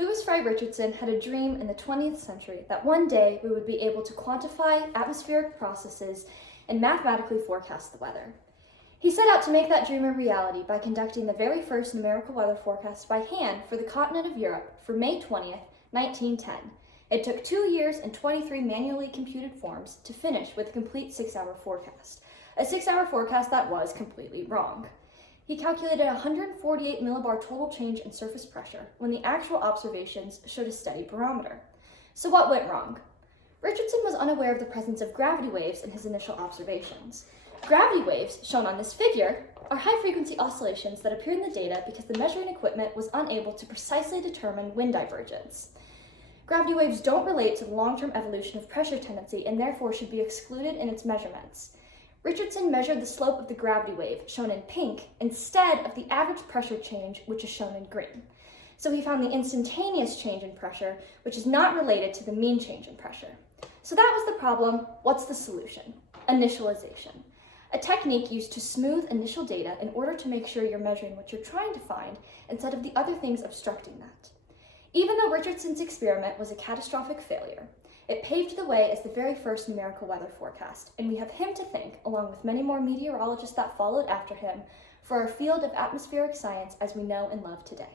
Lewis Fry Richardson had a dream in the 20th century that one day we would be able to quantify atmospheric processes and mathematically forecast the weather. He set out to make that dream a reality by conducting the very first numerical weather forecast by hand for the continent of Europe for May 20th, 1910. It took 2 years and 23 manually computed forms to finish with a complete 6-hour forecast. A 6-hour forecast that was completely wrong. He calculated 148 millibar total change in surface pressure when the actual observations showed a steady barometer. So what went wrong? Richardson was unaware of the presence of gravity waves in his initial observations. Gravity waves, shown on this figure, are high-frequency oscillations that appear in the data because the measuring equipment was unable to precisely determine wind divergence. Gravity waves don't relate to the long-term evolution of pressure tendency and therefore should be excluded in its measurements. Richardson measured the slope of the gravity wave, shown in pink, instead of the average pressure change, which is shown in green. So he found the instantaneous change in pressure, which is not related to the mean change in pressure. So that was the problem. What's the solution? Initialization. A technique used to smooth initial data in order to make sure you're measuring what you're trying to find instead of the other things obstructing that. Even though Richardson's experiment was a catastrophic failure, it paved the way as the very first numerical weather forecast, and we have him to thank, along with many more meteorologists that followed after him, for our field of atmospheric science as we know and love today.